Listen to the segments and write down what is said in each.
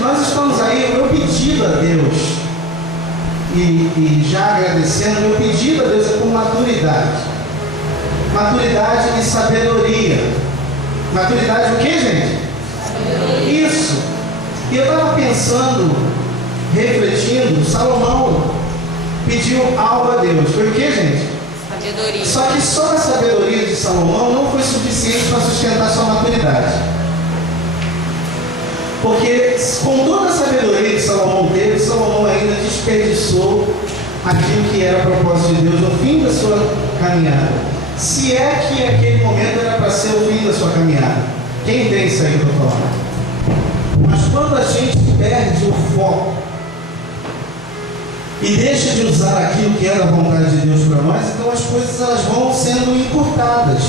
nós estamos aí, o meu pedido a Deus, e já agradecendo, meu pedido a Deus é por maturidade. Maturidade e sabedoria. Maturidade o que, gente? Sabedoria. Isso. E eu estava pensando, refletindo, Salomão pediu algo a Deus. Foi o que, gente? Sabedoria. Só que só a sabedoria de Salomão não foi suficiente para sustentar sua maturidade. Porque com toda a sabedoria que Salomão teve, Salomão ainda desperdiçou aquilo que era propósito de Deus no fim da sua caminhada. Se é que aquele momento era para ser o fim da sua caminhada. Quem tem isso aí que eu estou falando? Mas quando a gente perde o foco e deixa de usar aquilo que era a vontade de Deus para nós, então as coisas elas vão sendo encurtadas.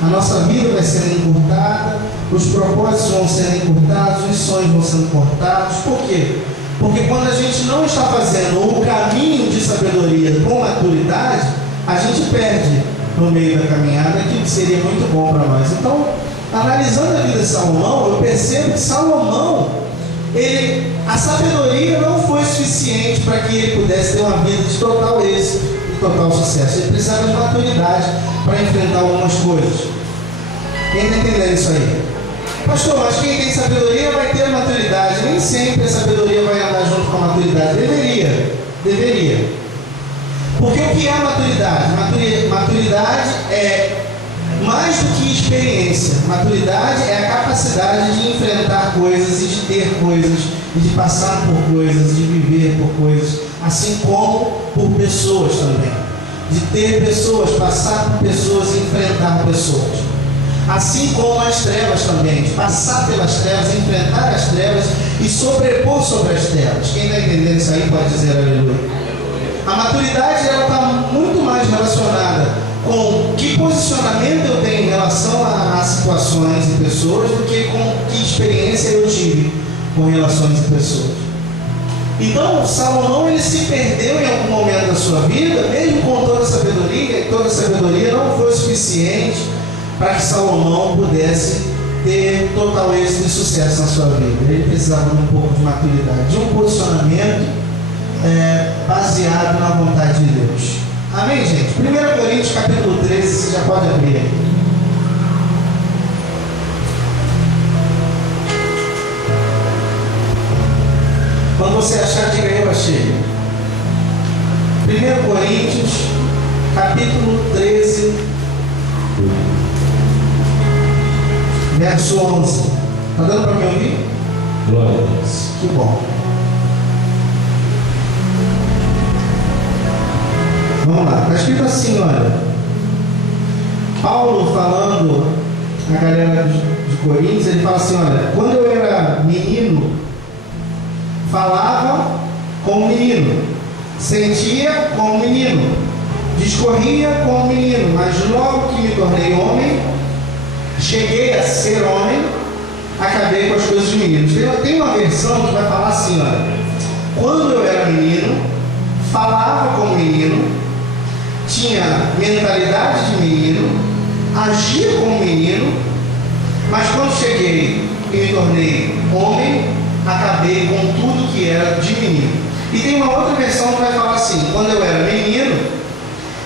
A nossa vida vai sendo encurtada, os propósitos vão sendo encurtados, os sonhos vão sendo cortados. Por quê? Porque quando a gente não está fazendo o caminho de sabedoria com maturidade, a gente perde no meio da caminhada aquilo que seria muito bom para nós. Então, analisando a vida de Salomão, eu percebo que Salomão, a sabedoria não foi suficiente para que ele pudesse ter uma vida de total êxito e total sucesso. Ele precisava de maturidade para enfrentar algumas coisas. Quem está entendendo isso aí? Pastor, mas quem tem sabedoria vai ter maturidade. Nem sempre a sabedoria vai andar junto com a maturidade. Deveria. Porque o que é a maturidade? Maturidade é mais do que experiência. Maturidade é a capacidade de enfrentar coisas e de ter coisas, e de passar por coisas, de viver por coisas, assim como por pessoas também. De ter pessoas, passar por pessoas e enfrentar pessoas. Assim como as trevas também, de passar pelas trevas, enfrentar as trevas e sobrepor sobre as trevas. Quem está entendendo isso aí pode dizer aleluia. A maturidade ela está muito mais relacionada com que posicionamento eu tenho em relação a situações e pessoas do que com que experiência eu tive com relações e pessoas. Então, Salomão ele se perdeu em algum momento da sua vida, mesmo com toda a sabedoria, e toda a sabedoria não foi suficiente para que Salomão pudesse ter total êxito e sucesso na sua vida. Ele precisava de um pouco de maturidade, de um posicionamento baseado na vontade de Deus. Amém, gente? 1 Coríntios capítulo 13, você já pode abrir aí. Quando você achar, diga aí, eu achei. 1 Coríntios capítulo 13, verso 11. Está dando para me ouvir? Glória a Deus. Que bom. Vamos lá, está escrito assim, olha. Paulo falando a galera de Coríntios, ele fala assim, olha, quando eu era menino, falava como menino, sentia como menino, discorria como menino, mas logo que me tornei homem, cheguei a ser homem, acabei com as coisas de menino. Tem uma versão que vai falar assim, olha, quando eu era menino, falava como menino, tinha mentalidade de menino, agia como menino, mas quando cheguei e me tornei homem, acabei com tudo que era de menino. E tem uma outra versão que vai falar assim, quando eu era menino,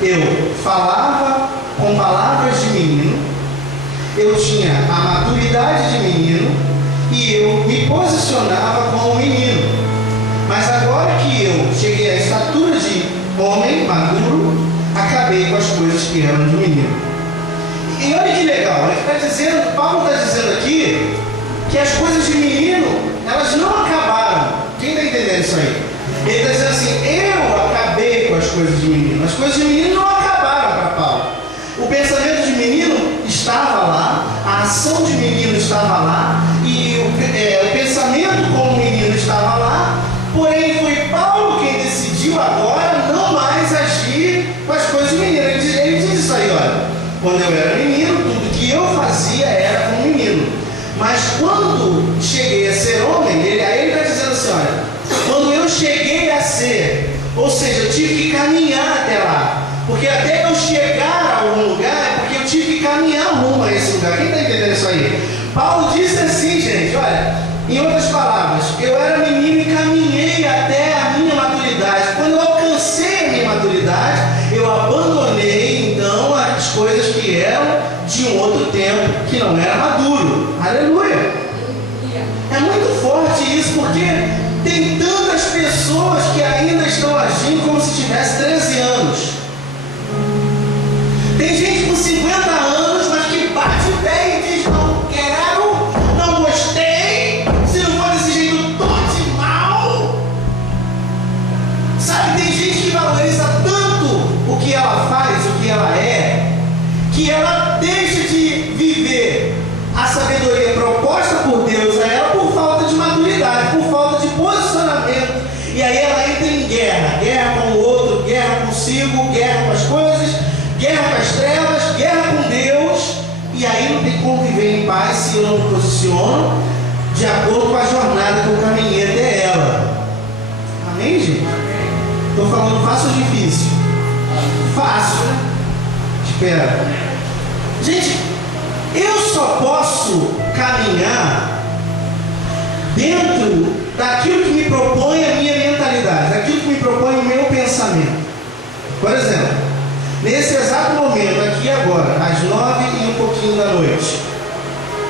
eu falava com palavras de menino, eu tinha a maturidade de menino e eu me posicionava como menino. Mas agora que eu cheguei à estatura de homem maduro, acabei com as coisas que eram de menino. E olha que legal, ele está dizendo, Paulo está dizendo aqui que as coisas de menino, elas não acabaram. Quem está entendendo isso aí? Ele está dizendo assim, eu acabei com as coisas de menino. As coisas de menino não acabaram para Paulo. O pensamento de menino estava lá, a ação de menino estava lá, e o pensamento como menino estava lá, porém foi Paulo quem decidiu agora não mais agir com as coisas de menino. Ele diz isso aí, olha, quando eu era menino, tudo que eu fazia era como menino, mas quando cheguei a ser homem, aí ele está dizendo assim, olha, quando eu cheguei a ser, ou seja, eu tive que caminhar até lá, porque até eu chegar a algum lugar, é porque eu tive que caminhar rumo a esse lugar. Quem está entendendo isso aí? Paulo disse assim, gente, olha, em outras palavras, eu era que não era maduro. Aleluia! É muito forte isso, porque tem tantas pessoas que ainda estão agindo como se tivesse 13 anos. Tem gente com 50 anos, mas que bate o pé e diz: não quero, não gostei, se não for desse jeito, tô de mal. Sabe, tem gente que valoriza tanto o que ela faz, o que ela é, que ela deixa de viver a sabedoria proposta por Deus a ela por falta de maturidade, por falta de posicionamento. E aí ela entra em guerra, guerra com o outro, guerra consigo, guerra com as coisas, guerra com as trevas, guerra com Deus. E aí não tem como viver em paz se eu não me posiciono de acordo com a jornada que eu caminhei até ela. Amém, gente? Estou falando fácil ou difícil? Fácil, né? Espera. Gente, eu só posso caminhar dentro daquilo que me propõe a minha mentalidade, daquilo que me propõe o meu pensamento. Por exemplo, nesse exato momento, aqui agora, às 9 e um pouquinho da noite,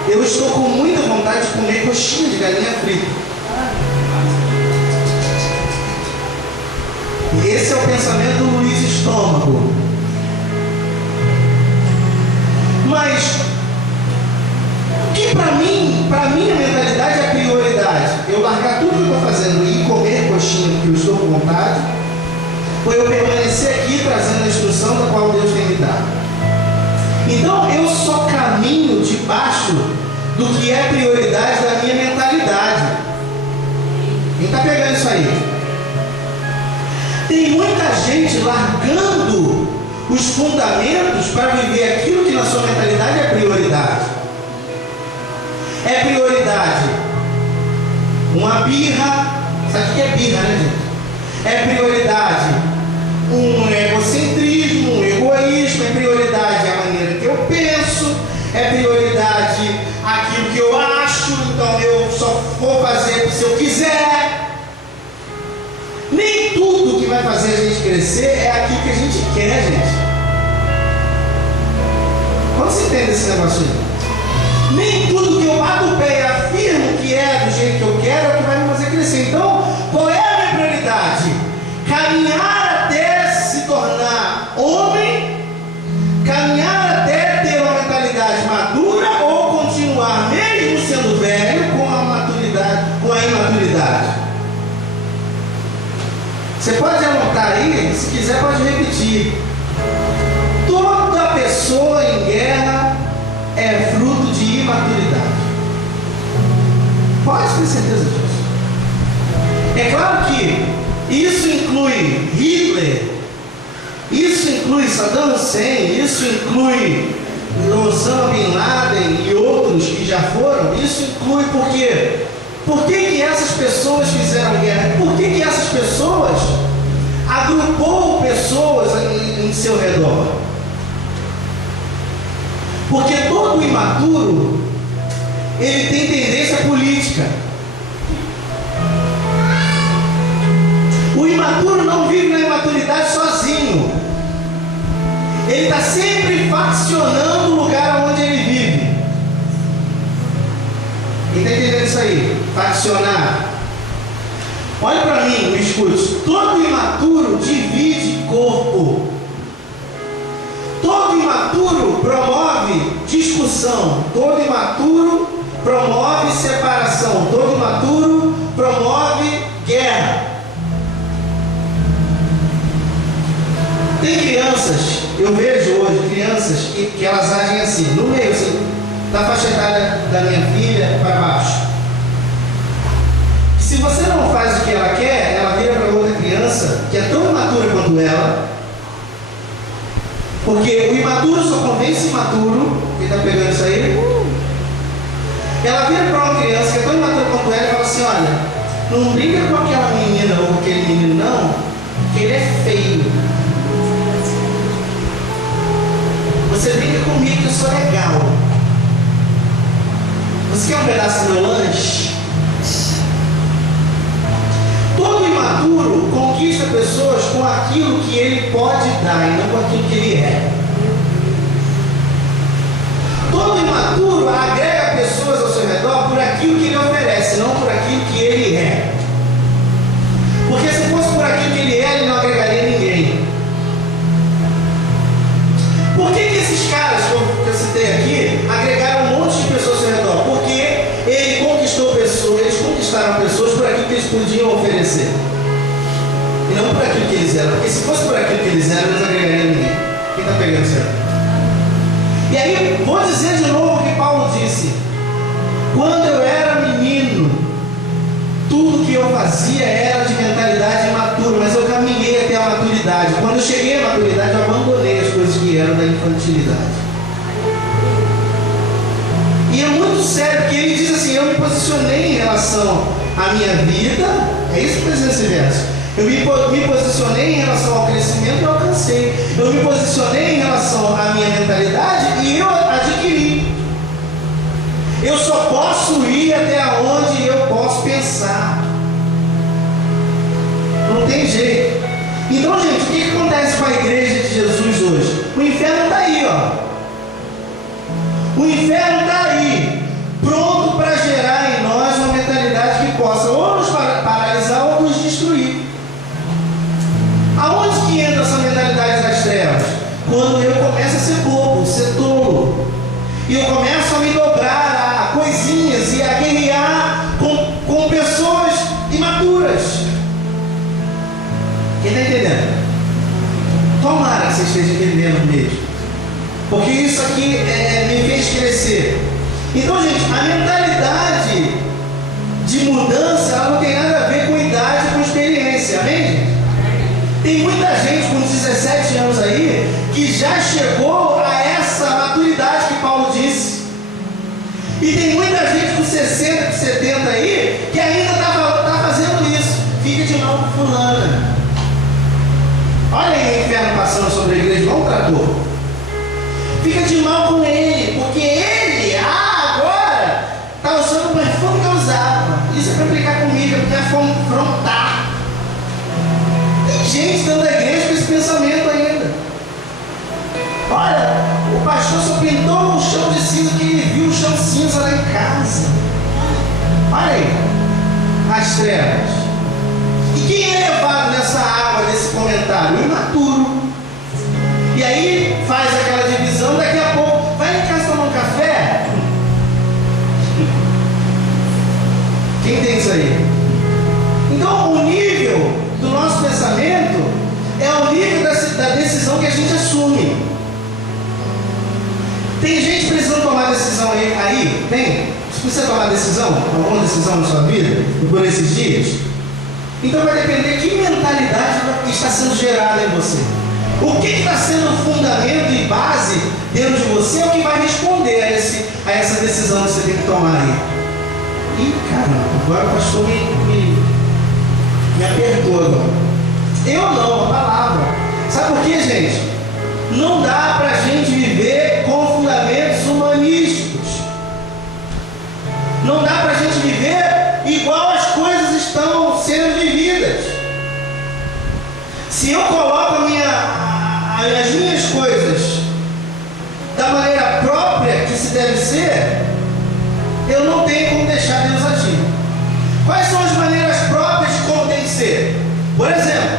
eu estou com muita vontade de comer coxinha de galinha frita. Esse é o pensamento do Luiz Estômago. Mas que para mim, para minha mentalidade é a prioridade. Eu largar tudo que eu estou fazendo e ir comer coxinha porque eu estou com vontade, ou eu permanecer aqui trazendo a instrução da qual Deus tem me dado. Então eu só caminho debaixo do que é prioridade da minha mentalidade. Quem está pegando isso aí? Tem muita gente largando os fundamentos para viver aquilo que na sua mentalidade é prioridade. É prioridade uma birra. Sabe o que é birra, né, gente? É prioridade um egocentrismo, um egoísmo. É prioridade a maneira que eu penso. É prioridade aquilo que eu acho. Então eu só vou fazer se eu quiser. Nem tudo que vai fazer a gente crescer é aquilo que a gente quer, gente. Quando você entende esse negócio aí? Nem tudo que eu bato o pé e afirmo que é do jeito que eu quero é o que vai me fazer crescer. Então, qual é a minha prioridade? Caminhar até se tornar homem? Caminhar até ter uma mentalidade madura? Ou continuar, mesmo sendo velho, com a maturidade, com a imaturidade? Você pode anotar aí, se quiser pode repetir. Toda pessoa em guerra é fruto de imaturidade. Pode ter certeza disso. É claro que isso inclui Hitler, isso inclui Saddam Hussein, isso inclui Osama Bin Laden e outros que já foram. Isso inclui porque por que essas pessoas fizeram guerra? Por que essas pessoas agrupou pessoas em seu redor? Porque todo imaturo ele tem tendência política. O imaturo não vive na imaturidade sozinho. Ele está sempre faccionando o lugar onde ele vive. Quem está entendendo isso aí? Faccionar. Olha para mim, me escute. Todo imaturo divide corpo. Todo imaturo promove discussão. Todo imaturo promove separação. Todo imaturo promove guerra. Tem crianças, eu vejo hoje crianças que elas agem assim, no meio assim, da faixa etária da minha filha para baixo. Se você não faz o que ela quer, ela vira para outra criança que é tão imatura quanto ela, porque o imaturo só convence o imaturo. Quem está pegando isso aí? Ela vira para uma criança que é tão imatura quanto ela e fala assim: olha, não briga com aquela menina ou com aquele menino não, porque ele é feio. Você brinca comigo que eu sou legal. Você quer um pedaço do meu lanche? Todo imaturo conquista pessoas com aquilo que ele pode dar e não com aquilo que ele é. Todo imaturo agrega pessoas ao seu redor por aquilo que ele oferece, não por aquilo que ele é. Porque se fosse por aquilo que ele é, ele não agregaria ninguém. Por que esses caras que eu citei aqui agregaram um monte de pessoas ao seu redor? Porque ele conquistou pessoas, eles conquistaram pessoas por aquilo que eles podiam oferecer. E não por aquilo que eles eram. Porque se fosse por aquilo que eles eram, eles não agregariam ninguém. Quem está pegando isso aí? E aí, vou dizer de novo o que Paulo disse. Quando eu era menino, tudo que eu fazia era de mentalidade imatura, mas eu caminhei até a maturidade. Quando eu cheguei à maturidade, eu abandonei as coisas que eram da infantilidade. E é muito sério, porque ele diz assim: eu me posicionei em relação à minha vida. É isso que está dizendo esse verso. Eu me posicionei em relação ao crescimento e alcancei. Eu me posicionei em relação à minha mentalidade e eu adquiri. Eu só posso ir até onde eu posso pensar. Não tem jeito. Então, gente, o que acontece com a igreja de Jesus hoje? O inferno está aí, ó. O inferno está aí, pronto para gerar em nós uma mentalidade que possa ou nos paralisar ou nos destruir. Aonde que entra essa mentalidade das trevas? Quando eu começo a ser bobo, ser tolo, e eu começo a me dobrar a coisinhas e a guerrear com pessoas imaturas. Quem está entendendo? Tomara que você esteja entendendo mesmo, porque isso aqui me fez crescer. Então, gente, a mentalidade de mudança, ela não tem nada a ver com idade e com experiência, amém, gente? Tem muita gente com 17 anos aí que já chegou a essa maturidade que Paulo disse. E tem muita gente com 60, com 70 aí que ainda está fazendo isso. Fica de mal com fulana. Olha aí o inferno passando sobre a igreja igual um trator. Fica de mal com ele, porque ele, agora, está usando o perfume que eu usava. Isso é para implicar comigo, é porque é confrontar. Gente dentro da igreja com esse pensamento ainda. Olha, o pastor só pintou o chão de cinza que ele viu o chão cinza lá em casa. Olha aí, as trevas. E quem é levado nessa água desse comentário? O imaturo. E aí faz aquela divisão, daqui a pouco vai em casa tomar um café. Quem tem isso aí? Então o nível do nosso pensamento é o nível da decisão que a gente assume. Tem gente precisando tomar decisão aí? Tem? Você precisa tomar decisão? Alguma decisão na sua vida? Por esses dias? Então vai depender de que mentalidade está sendo gerada em você. O que está sendo fundamento e base dentro de você é o que vai responder a essa decisão que você tem que tomar aí. Ih, caramba, agora o pastor me apertou agora. Eu não, a palavra. Sabe por quê, gente? Não dá para a gente viver com fundamentos humanísticos. Não dá para a gente viver igual as coisas estão sendo vividas. Se eu coloco as minhas coisas da maneira própria que se deve ser, eu não tenho como deixar Deus agir. Quais são as maneiras próprias de como tem que ser? Por exemplo,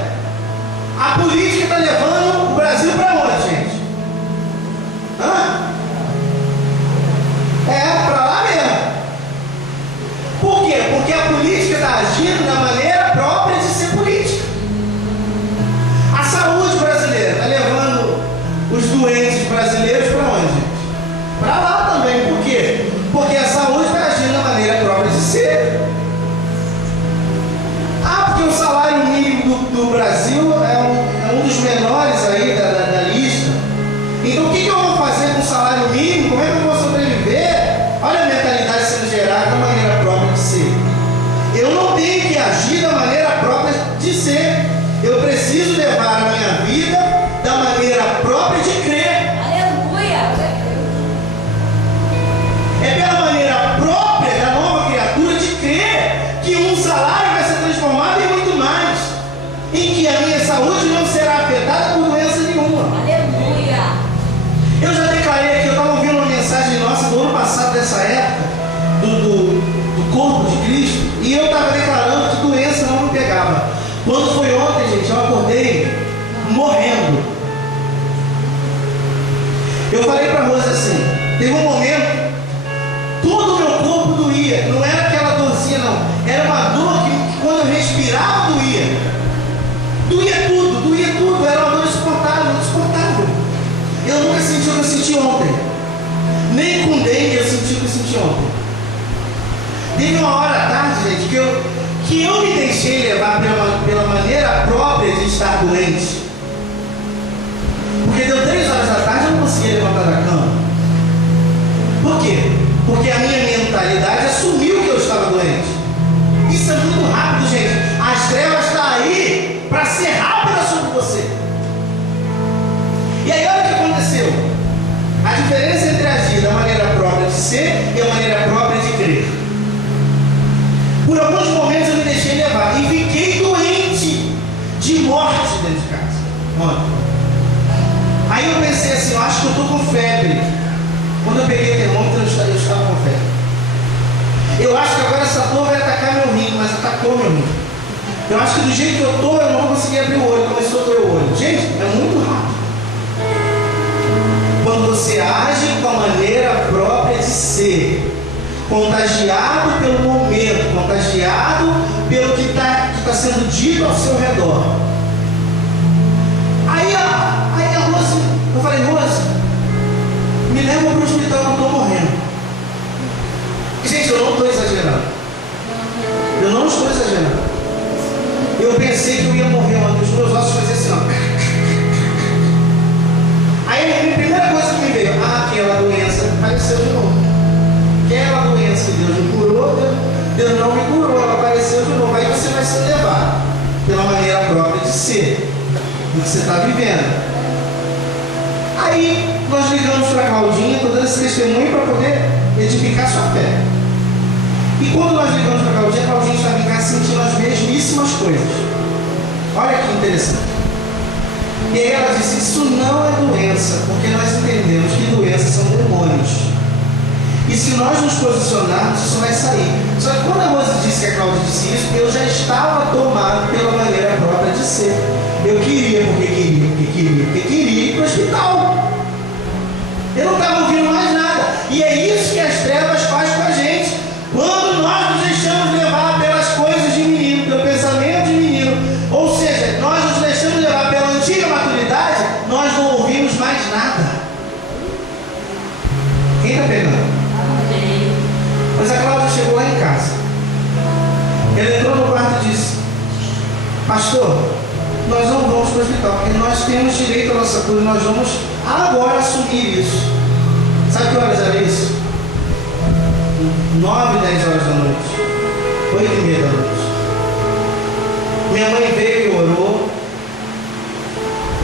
a política está levando o Brasil para onde, gente? Para lá mesmo. Por quê? Porque a política está agindo da maneira própria de ser política. A saúde brasileira está levando os doentes brasileiros para onde, gente? Para lá também. Por quê? Porque a saúde está agindo da maneira própria de ser. Porque o salário mínimo do Brasil é um dos menores aí da lista. Então o que eu vou fazer com o salário mínimo? Como é que eu vou sobreviver? Olha a mentalidade sendo gerada da maneira própria de ser. Eu não tenho que agir da maneira própria de ser. Eu preciso levar a minha vida da maneira própria de crer. Aleluia! É pela maneira própria da nova criatura de crer que um salário vai ser transformado em muito mais, em que a minha saúde não será afetada por doença nenhuma. Aleluia! Eu já declarei aqui, eu estava ouvindo uma mensagem nossa do ano E eu estava declarando que doença não me pegava. Quando foi ontem, gente, eu acordei morrendo. Eu falei para a Rosa assim, teve um momento, todo o meu corpo doía, não era aquela dorzinha não, era uma dor que quando eu respirava doía tudo, era uma dor insuportável. Eu nunca senti o que eu senti ontem, nem com dengue eu senti o que eu senti ontem. Teve uma hora à tarde, gente, que eu me deixei levar pela maneira própria de estar doente. Porque deu 3 horas da tarde, eu não conseguia levantar da cama. Por quê? Porque a minha mentalidade assumiu que eu estava doente. Isso é muito rápido, gente. As trevas estão aí para ser rápida sobre você. E aí olha o que aconteceu. A diferença entre agir da maneira própria de ser e a maneira própria de crer. Por alguns momentos eu me deixei levar e fiquei doente de morte dentro de casa. Ontem. Aí eu pensei assim, eu acho que eu estou com febre. Quando eu peguei o termômetro, eu estava com febre. Eu acho que agora essa dor vai atacar meu rim, mas atacou meu rim. Eu acho que do jeito que eu estou, eu não vou conseguir abrir o olho. Começou a doer o olho. Gente, é muito rápido. Quando você age com a maneira própria de ser, contagiado pelo momento, contagiado pelo que está sendo dito ao seu redor. Aí a Rose, eu falei, Rose, me leva para o hospital, eu estou morrendo. Gente, eu não estou exagerando. Eu não estou exagerando. Eu pensei que eu ia morrer, os meus ossos faziam assim, ó. Aí a primeira coisa que me veio, aquela doença apareceu de novo. Aquela doença que Deus me curou, Deus não me curou, ela apareceu de novo. Aí você vai se levar pela maneira própria de ser, do que você está vivendo. Aí nós ligamos para a Claudinha, estou dando esse testemunho para poder edificar sua fé. E quando nós ligamos para a Claudinha estava em casa sentindo as mesmíssimas coisas. Olha que interessante. E aí ela disse, isso não é doença, porque nós entendemos que doenças são demônios. E se nós nos posicionarmos, isso vai sair. Só que quando a Rosa disse que a Cláudia disse isso, eu já estava tomado pela maneira própria de ser. Eu queria, porque queria ir para o hospital. Eu não estava ouvindo mais nada. E é isso que as trevas fazem com a gente. Quando nós nos deixamos levar pelas coisas de menino, pelo pensamento de menino, ou seja, nós nos deixamos levar pela antiga maturidade, nós não ouvimos mais nada. Quem está pegando? Mas a Cláudia chegou lá em casa. Ela entrou no quarto e disse, pastor, nós não vamos para o hospital, porque nós temos direito à nossa cura, nós vamos agora assumir isso. Sabe que horas era isso? 9, 10 horas da noite, 8h30 da noite. Minha mãe veio e orou.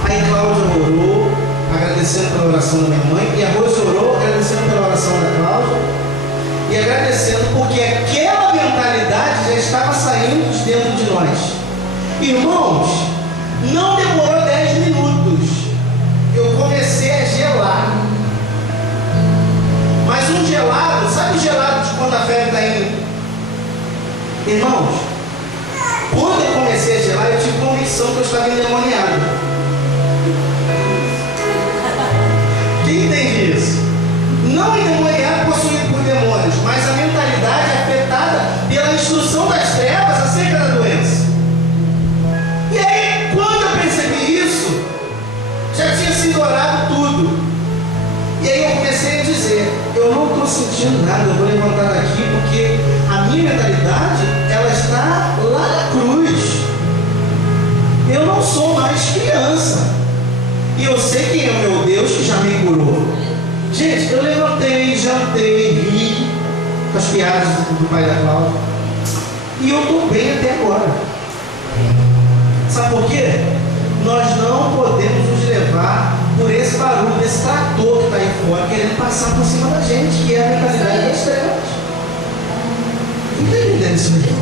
Aí Cláudia orou, agradecendo pela oração da minha mãe, e a Rosa orou, agradecendo pela oração da Cláudia, e agradecendo porque aquela mentalidade já estava saindo de dentro de nós. Irmãos, não demorou 10 minutos, eu comecei a gelar. Mas um gelado, sabe o gelado de quando a febre está indo? Irmãos, quando eu comecei a gelar, eu tive convicção que eu estava endemoniado. Quem entende isso? Não endemoniado possuído por demônios, mas a mentalidade afetada pela instrução das trevas acerca da doença. E aí, quando eu percebi isso, já tinha sido orado tudo. E aí eu comecei a dizer, eu não estou sentindo nada, eu vou levantar daqui porque a minha mentalidade, ela está lá na cruz. Eu não sou mais criança. E eu sei quem é o meu Deus que já me curou. Gente, eu levantei, jantei, ri com as piadas do pai da Cláudia. E eu estou bem até agora. Sabe por quê? Nós não podemos nos levar por esse barulho, desse trator que está aí fora, querendo passar por cima da gente, que é a mentalidade das trevas. Não está entendendo isso aqui?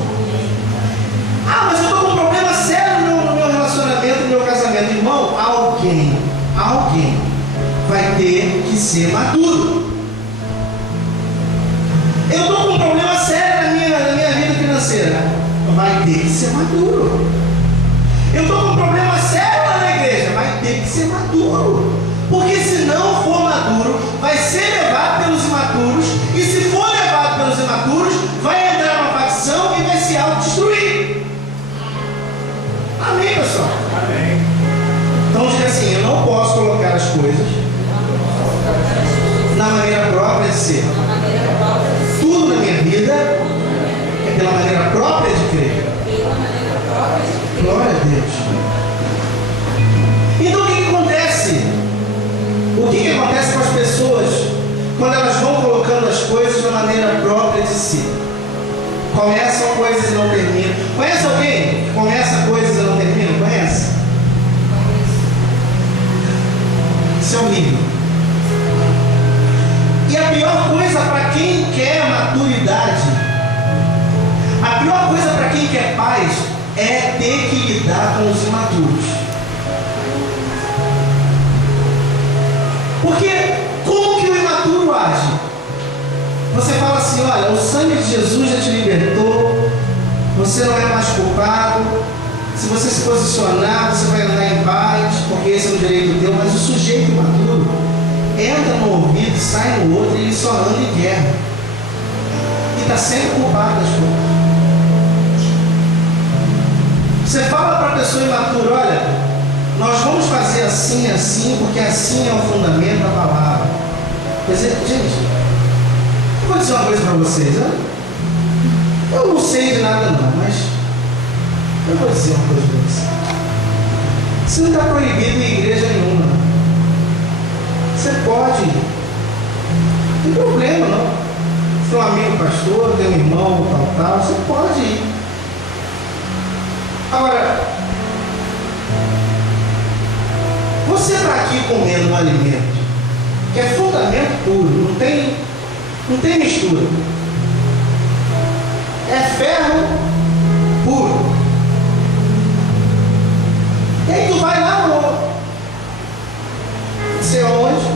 Ah, mas eu estou com um problema sério no meu relacionamento, no meu casamento. Irmão, alguém vai ter que ser maduro. Eu estou com um problema sério na minha vida financeira. Vai ter que ser maduro. Eu estou com um problema sério lá na igreja. Vai ter que ser maduro. Porque se não for maduro, vai ser levado pelos imaturos. E se for levado pelos imaturos, vai entrar numa facção e vai se autodestruir. Amém, pessoal? Amém. Então diga assim: eu não posso colocar as coisas na maneira própria de ser. Tudo na minha vida é pela maneira própria de crer. Glória a Deus. Então o que acontece? O que acontece com as pessoas quando elas vão colocando as coisas na maneira própria de si? Começam coisas e não terminam. Conhece alguém que começa coisas e não termina? Conhece? Isso é horrível. E a pior coisa para quem quer maturidade, a pior coisa para quem quer paz, é ter que lidar com os imaturos. Porque como que o imaturo age? Você fala assim: olha, o sangue de Jesus já te libertou, você não é mais culpado, se você se posicionar, você vai andar em paz, porque esse é um direito teu. Mas o sujeito imaturo entra no ouvido, sai no outro, e ele só anda em guerra. E está sempre culpado das coisas. Você fala para a pessoa imatura: olha, nós vamos fazer assim, assim, porque assim é o fundamento da palavra. Quer dizer, gente, eu vou dizer uma coisa para vocês, né? Eu não sei de nada não, mas eu vou dizer uma coisa para vocês. Isso não está proibido em igreja nenhuma. Você pode ir. Não tem problema não. Você tem um amigo pastor, tem um irmão, tal, você pode ir. Agora, você está aqui comendo um alimento que é fundamento puro, não tem mistura. É ferro puro. E aí tu vai lá no não sei onde,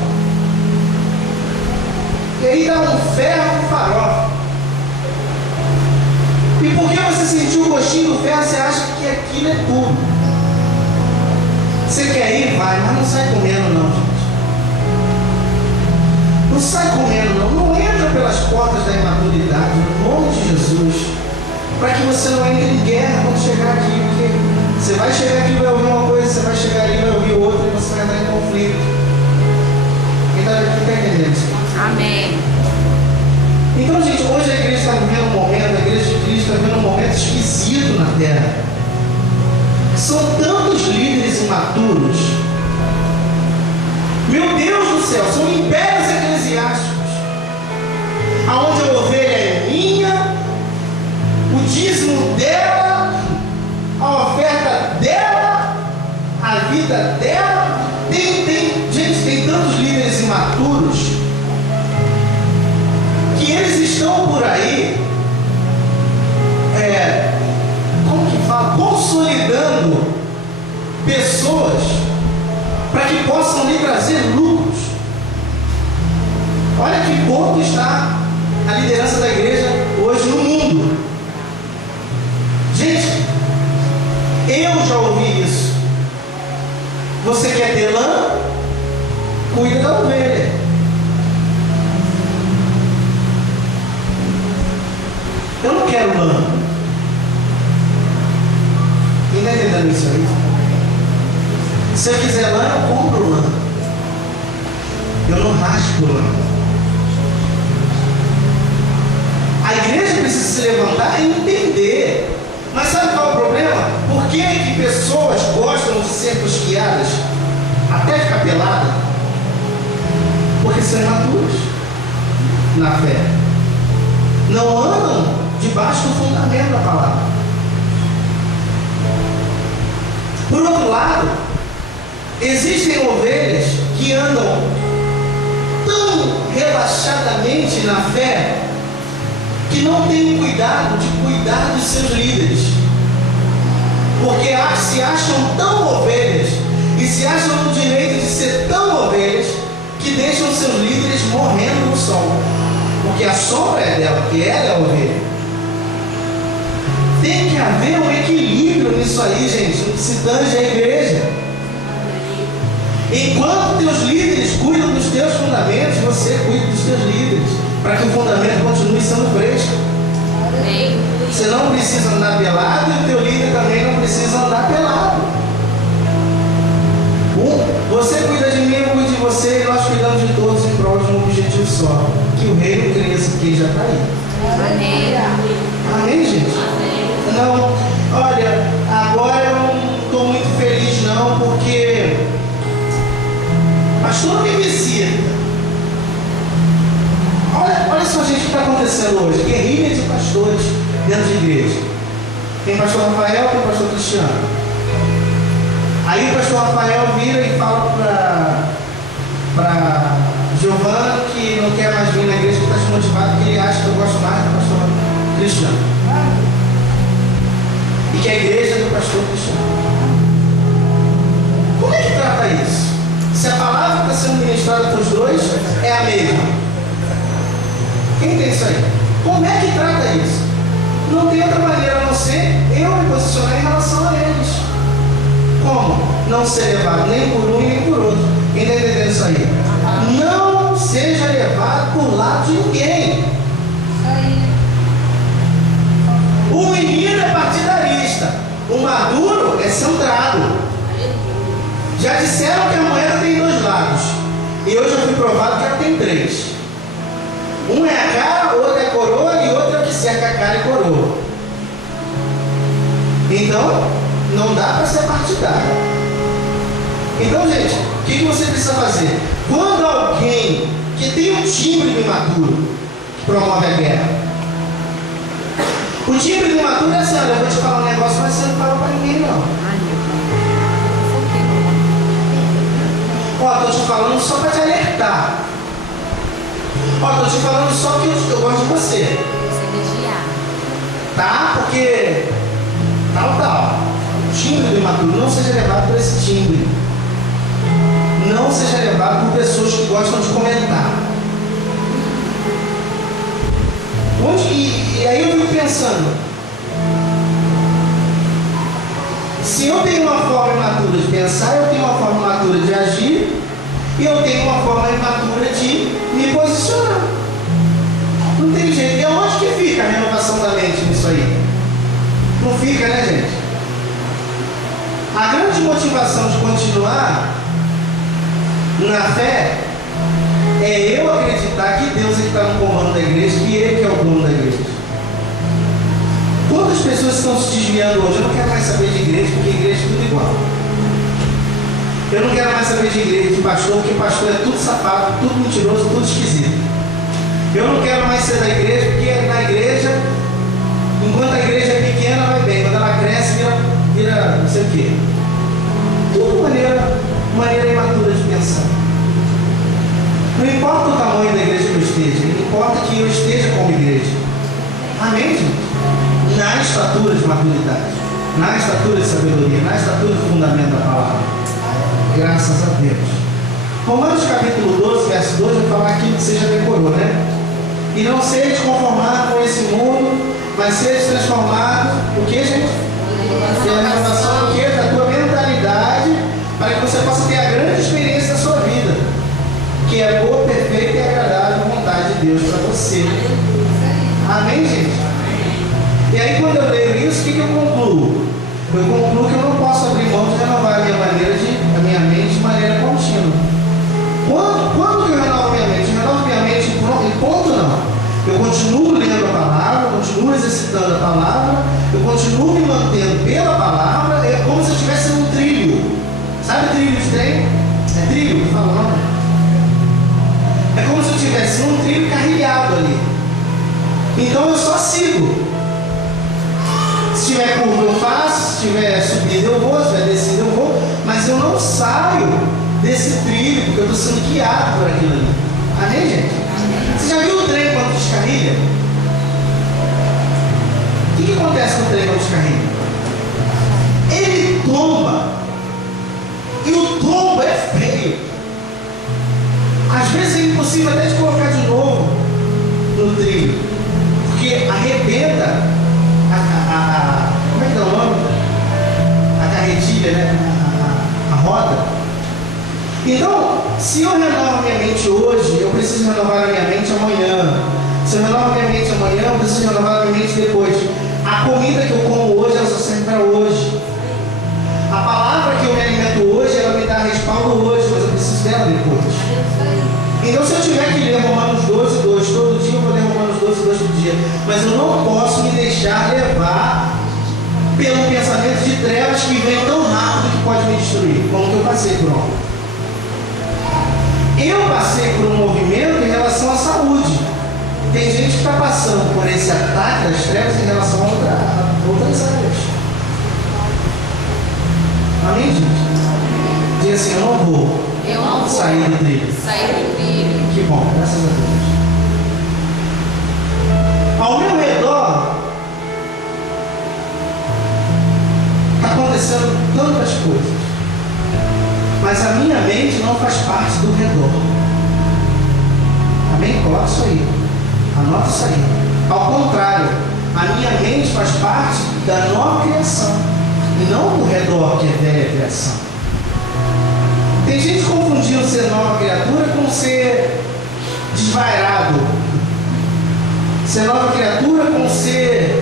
e aí dá um ferro com farofa. E porque você sentiu o gostinho do ferro, você acha que aquilo é puro. Você quer ir? Vai, mas não sai comendo não, gente. Não sai comendo não. Não entra pelas portas da imaturidade, no nome de Jesus, para que você não entre em guerra quando chegar aqui. Porque você vai chegar aqui e vai ouvir uma coisa, você vai chegar ali e vai ouvir outra, e você vai entrar em conflito. Quem está entendendo isso? Amém. Então, gente, hoje a igreja está vivendo um momento, a igreja de Cristo está vivendo um momento esquisito na terra. São tantos líderes imaturos. Meu Deus do céu, são impérios eclesiásticos, aonde a ovelha é minha, o dízimo dela, a oferta dela, a vida dela. Gente, tem tantos líderes imaturos que eles estão por aí, como que fala? Consolidando pessoas para que possam lhe trazer lucros. Olha que ponto está a liderança da igreja hoje no mundo. Gente, eu já ouvi isso. Você quer ter lã? Cuida da ovelha. Eu não quero lã. Quem está entendendo isso aí? Se eu quiser lã, eu compro lã. Eu não raspo lã. A igreja precisa se levantar e entender. Mas sabe qual é o problema? Por que pessoas gostam de ser tosquiadas até ficar pelada? Porque são imaturos na fé. Não andam debaixo do fundamento da palavra. Por outro lado, existem ovelhas que andam tão relaxadamente na fé que não têm cuidado de cuidar dos seus líderes, porque se acham tão ovelhas e se acham no direito de ser tão ovelhas que deixam seus líderes morrendo no sol, porque a sombra é dela, porque ela é a ovelha. Tem que haver um equilíbrio nisso aí, gente, no que se tange à igreja. Enquanto teus líderes cuidam dos teus fundamentos, você cuida dos teus líderes, para que o fundamento continue sendo fresco. Você não precisa andar pelado e o teu líder também não precisa andar pelado. Você cuida de mim, eu cuido de você, e nós cuidamos de todos em prol de um objetivo só: que o reino cresça, que já está aí. Amém. Amém, gente? Não, olha, agora eu não estou muito feliz não, porque pastor me visita. Olha só, gente, o que está acontecendo hoje: guerrilha de pastores dentro de igreja. Tem pastor Rafael, tem pastor Cristiano. Aí o pastor Rafael vira e fala para Giovanni que não quer mais vir na igreja, que está desmotivado, que ele acha que eu gosto mais do pastor Cristiano. E que a igreja é do pastor Cristiano. Como é que trata isso? Se a palavra está sendo ministrada para os dois, é a mesma. Quem tem isso aí? Como é que trata isso? Não tem outra maneira a não ser eu me posicionar em relação a eles. Como? Não ser levado nem por um nem por outro. Quem está entendendo isso aí? Não seja levado por lado de ninguém. O menino é partidarista, o maduro é centrado. Já disseram que a moeda tem dois lados, e eu já fui provado que ela tem três. Um é a cara, outro é a coroa, e outro é o que cerca a cara e coroa. Então, não dá para ser partidário. Então, gente, o que você precisa fazer? Quando alguém que tem um timbre de imaturo promove a guerra, o timbre de imaturo é assim: olha, eu vou te falar um negócio, mas você não fala para ninguém, não. Ó, estou te falando só para te alertar. Ó, estou te falando só que eu gosto de você. Tá? Porque tal. O timbre do imaturo, não seja levado por esse timbre. Não seja levado por pessoas que gostam de comentar. E aí eu fico pensando: se eu tenho uma forma imatura de pensar, eu tenho uma forma imatura de agir, e eu tenho uma forma imatura de me posicionar. Não tem jeito. E onde que fica a renovação da mente nisso aí? Não fica, né, gente? A grande motivação de continuar na fé é eu acreditar que Deus é que está no comando da igreja, que Ele que é o dono da igreja. Quantas pessoas estão se desviando hoje? Eu não quero mais saber de igreja, porque igreja é tudo igual. Eu não quero mais saber de igreja, de pastor, porque pastor é tudo safado, tudo mentiroso, tudo esquisito. Eu não quero mais ser da igreja, porque na igreja, enquanto a igreja é pequena, vai bem. Quando ela cresce, vira não sei o quê. Tudo maneira imatura de pensar. Não importa o tamanho da igreja que eu esteja, importa que eu esteja como igreja. Amém, gente? Na estatura de maturidade, na estatura de sabedoria, na estatura do fundamento da palavra. Graças a Deus. Romanos capítulo 12, verso 2, vai falar aquilo que você já decorou, né? E não seja conformado com esse mundo, mas seja transformado, o que, gente? Pela renovação do que? Da tua mentalidade, para que você possa ter a grande experiência da sua vida, que é boa, perfeita e agradável vontade de Deus para você. Amém, gente? E aí, quando eu leio isso, o que eu concluo? Eu concluo que eu não posso abrir mão de renovar a minha mente de maneira contínua. Quando que eu renovo minha mente? Eu renovo minha mente em ponto, não. Eu continuo lendo a palavra, eu continuo exercitando a palavra, eu continuo me mantendo pela palavra. É como se eu estivesse num trilho. Sabe trilho de trem? É trilho que fala o nome? É como se eu estivesse num trilho carrilhado ali. Então eu só sigo. Se tiver curva eu faço, se tiver subida eu vou, se tiver descida eu vou, mas eu não saio desse trilho, porque eu estou sendo guiado por aquilo ali. Amém, gente? Você já viu o trem quando descarrilha? O que acontece com o trem quando descarrilha? Ele tomba, e o tombo é feio. Às vezes é impossível até de colocar de novo no trilho, porque arrebenta se eu renovo minha mente hoje, eu preciso renovar a minha mente amanhã. Se eu renovo a minha mente amanhã, eu preciso renovar a minha mente depois. A comida que eu como hoje, ela só serve para hoje. A palavra que eu me alimento hoje, ela me dá respaldo hoje, mas eu preciso dela depois. Então, se eu tiver que ler Romanos 12, 2, todo dia eu vou ler Romanos 12, 2 por dia. Mas eu não posso me deixar levar pelo pensamento de trevas que vem tão rápido que pode me destruir, como que eu passei por um. Eu passei por um movimento em relação à saúde. Tem gente que está passando por esse ataque das trevas em relação a outras áreas. Amém, gente? Diz assim, eu não vou sair do trilho. Que bom, graças a Deus. Ao meu redor está acontecendo tantas coisas, mas a minha mente não faz parte do redor. Amém? Coloca isso aí. Anota isso aí. Ao contrário, a minha mente faz parte da nova criação e não do redor, que é velha criação. Tem gente confundindo ser nova criatura com ser desvairado, ser nova criatura com ser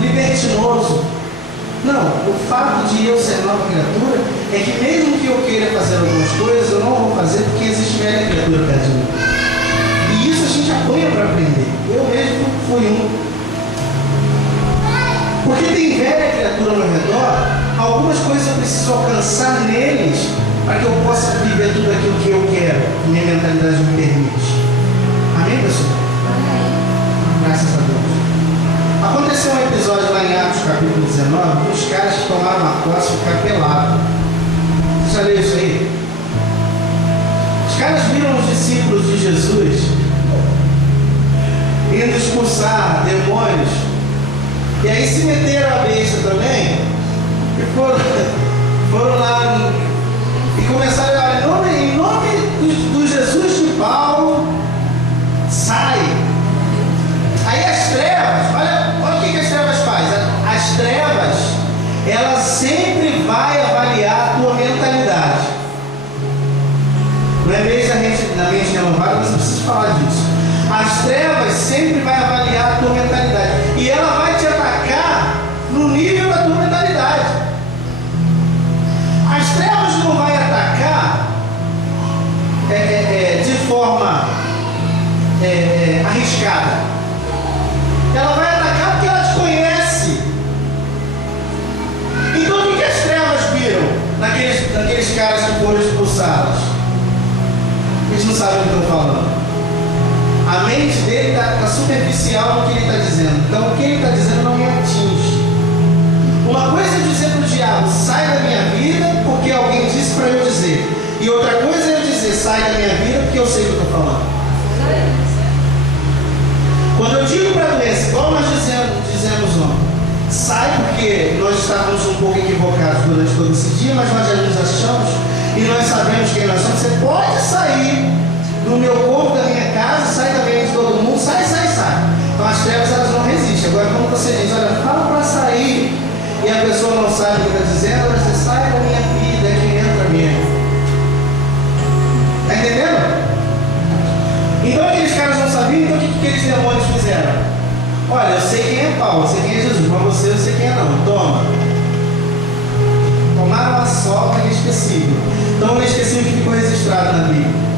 libertinoso. Não, o fato de eu ser nova criatura é que mesmo que eu queira fazer algumas coisas, eu não vou fazer porque existe velha criatura perto de mim. E isso a gente apanha para aprender. Eu mesmo fui um. Porque tem velha criatura ao meu redor, algumas coisas eu preciso alcançar neles para que eu possa viver tudo aquilo que eu quero, que minha mentalidade me permite. Amém, pessoal? Graças a Deus. Aconteceu um episódio lá em Atos capítulo 19, que os caras que tomaram uma posse ficaram pelados. Você já leu isso aí? Os caras viram os discípulos de Jesus indo expulsar demônios, e aí se meteram a besta também, e foram lá e começaram a orar, em nome do Jesus de Paulo, sai. Aí as trevas, olha o que as trevas fazem. As trevas, ela sempre vai avaliar a tua mentalidade. Não é mesmo na mente renovada, mas não precisa falar disso. As trevas sempre vai avaliar a tua mentalidade. E ela vai te atacar no nível da tua mentalidade. As trevas não vai atacar de forma arriscada. Ela vai atacar porque ela te conhece. Então o que as trevas viram naqueles caras que foram expulsados? Eles não sabem o que estão falando. A mente dele está superficial no que ele está dizendo. Então o que ele está dizendo não me atinge. Uma coisa é dizer para o diabo, sai da minha vida porque alguém disse para eu dizer. E outra coisa é eu dizer, sai da minha vida porque eu sei o que eu estou falando. Quando eu digo para a doença, igual nós dizemos ontem, sai porque nós estávamos um pouco equivocados durante todo esse dia, mas nós já nos achamos e nós sabemos quem nós somos. Você pode sair do meu corpo, da minha casa, sai da mente de todo mundo, sai. Então as trevas elas não resistem. Agora quando você diz, olha, fala para sair, e a pessoa não sabe o que está dizendo, ela diz, sai da minha vida, é que entra mesmo. Está entendendo? Então aqueles caras não sabiam, então o que aqueles demônios fizeram? Olha, eu sei quem é Paulo, eu sei quem é Jesus, mas você eu sei quem é não. Toma. Tomaram uma sova inesquecível. Então o inesquecível que ficou registrado na Bíblia.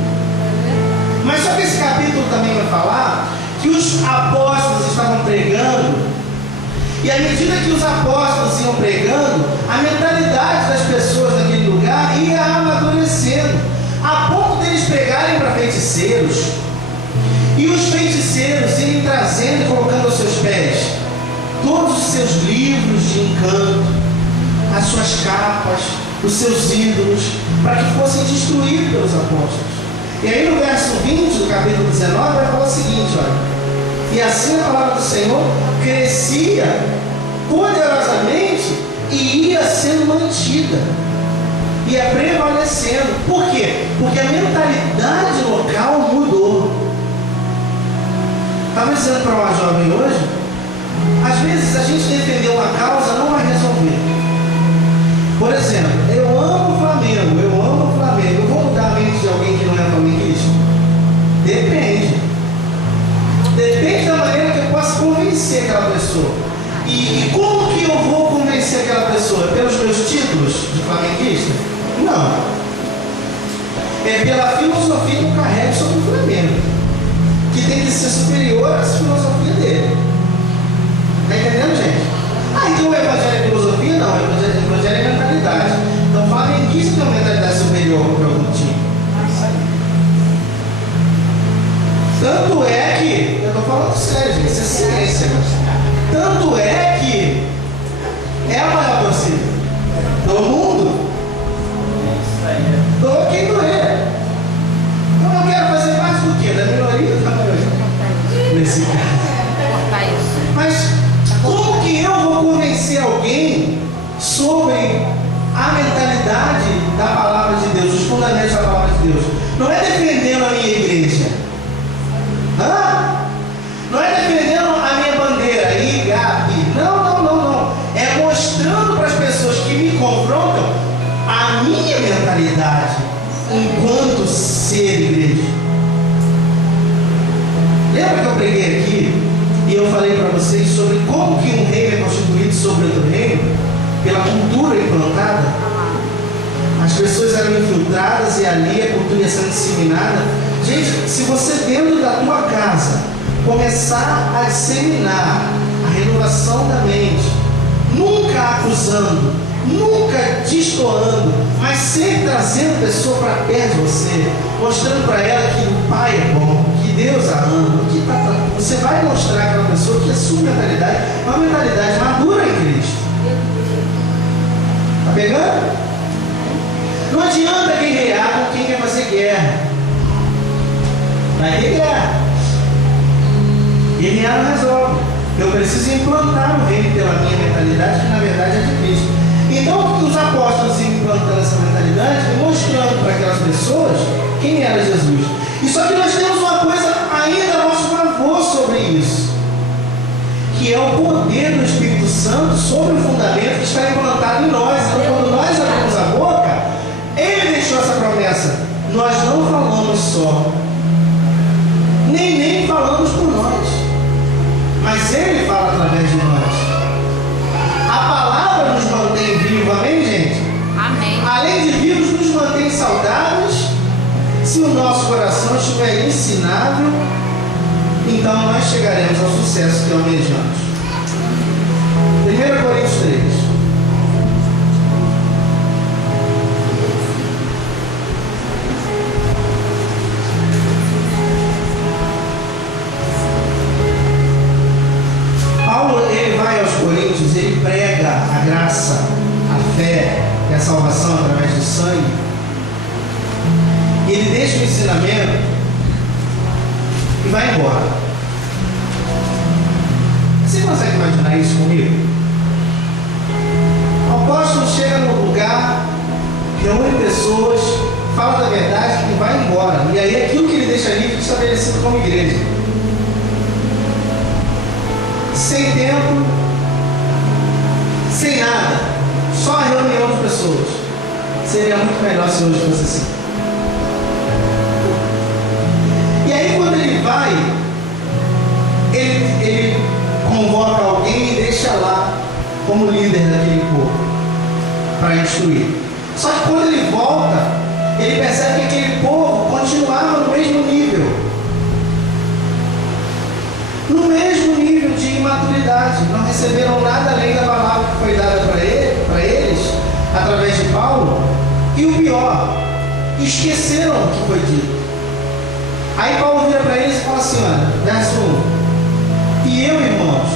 Mas só que esse capítulo também vai falar que os apóstolos estavam pregando, e à medida que os apóstolos iam pregando, a mentalidade das pessoas naquele lugar ia amadurecendo, a ponto deles pregarem para feiticeiros, e os feiticeiros irem trazendo e colocando aos seus pés todos os seus livros de encanto, as suas capas, os seus ídolos, para que fossem destruídos pelos apóstolos. E aí no verso 20 do capítulo 19 vai falar o seguinte, olha, e assim a palavra do Senhor crescia poderosamente e ia sendo mantida, ia prevalecendo. Por quê? Porque a mentalidade local mudou. Estava dizendo para uma jovem hoje, às vezes a gente defender uma causa não vai resolver. Por exemplo, eu amo o Flamengo, eu vou mudar a mente de alguém que não pela filosofia que eu carrego sobre o Flamengo, que tem que ser superior à filosofia dele. Está entendendo, gente? Então o evangelho é filosofia? Não, o evangelho é mentalidade. Então o flamenguista tem uma mentalidade superior para algum time. Tanto é que, eu estou falando sério, gente, isso é ciência. Tanto é que é a maior torcida do mundo. Doa quem doer. Então eu quero fazer parte do quê? Da minoria ou da maioria? Nesse caso. Mas como que eu vou convencer alguém sobre a mentalidade da palavra de Deus, os fundamentos da palavra de Deus? Não é defendendo a minha igreja. Não é defendendo a minha bandeira, IGAP. Não. É mostrando para as pessoas que me confrontam a minha mentalidade enquanto ser igreja. Lembra que eu preguei aqui e eu falei para vocês sobre como que um reino é constituído sobre outro reino? Pela cultura implantada. As pessoas eram infiltradas e ali a cultura ia sendo disseminada. Gente, se você dentro da tua casa começar a disseminar a renovação da mente, nunca acusando, nunca destoando, mas sempre trazendo a pessoa para perto de você, mostrando para ela que o Pai é bom, que Deus a ama, você vai mostrar àquela pessoa que a sua mentalidade é uma mentalidade madura em Cristo. Está pegando? Não adianta guerrear com quem quer fazer guerra. Vai ter guerra. Guerrear não resolve. Eu preciso implantar o reino pela minha mentalidade, que na verdade é de Cristo. Então os apóstolos iam implantando essa mentalidade e mostrando para aquelas pessoas quem era Jesus. E só que nós temos uma coisa ainda a nosso favor sobre isso, que é o poder do Espírito Santo sobre o fundamento que está implantado em nós. Então quando nós abrimos a boca, Ele deixou essa promessa. Nós não falamos só, nem falamos por nós, mas Ele fala através de nós. A palavra nos mantém vivos, amém, gente? Amém. Além de vivos, nos mantém saudáveis. Se o nosso coração estiver ensinável, então nós chegaremos ao sucesso que almejamos. 1 Coríntios 3. Paulo, ele vai aos Coríntios, ele prega a graça, a fé e a salvação através do sangue. Ele deixa o ensinamento e vai embora. Você consegue imaginar isso comigo? O apóstolo chega no lugar, reúne pessoas, fala da verdade e vai embora. E aí aquilo que ele deixa ali fica estabelecido como igreja. Sem tempo, sem nada, só a reunião de pessoas. Seria muito melhor se hoje fosse assim. E aí quando ele vai, ele convoca alguém e deixa lá como líder daquele povo para instruir. Só que quando ele volta, ele percebe que aquele povo continuava no mesmo nível. No mesmo nível de imaturidade. Não receberam nada além da palavra que foi dada para eles, através de Paulo. E o pior, esqueceram o que foi dito. Aí Paulo vira para eles e fala assim, olha, verso 1. E eu, irmãos,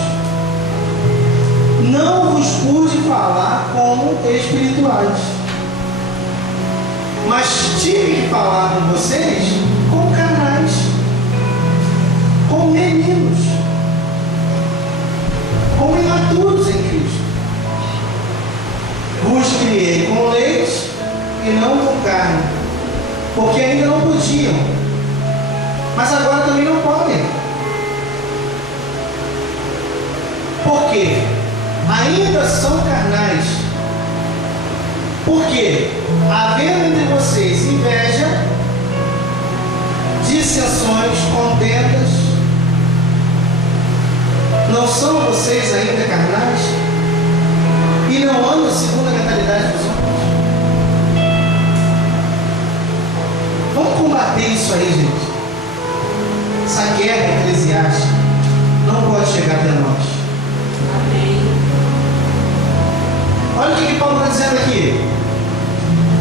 não vos pude falar como espirituais, mas tive que falar com vocês como carnais, como meninos, como imaturos em Cristo. Vos criei com leite e não com carne, porque ainda não podiam, mas agora também não podem. Por quê? Ainda são carnais. Porque, havendo entre vocês inveja, dissensões, contendas, não são vocês ainda carnais? E não andam segundo a mentalidade dos homens? aqui: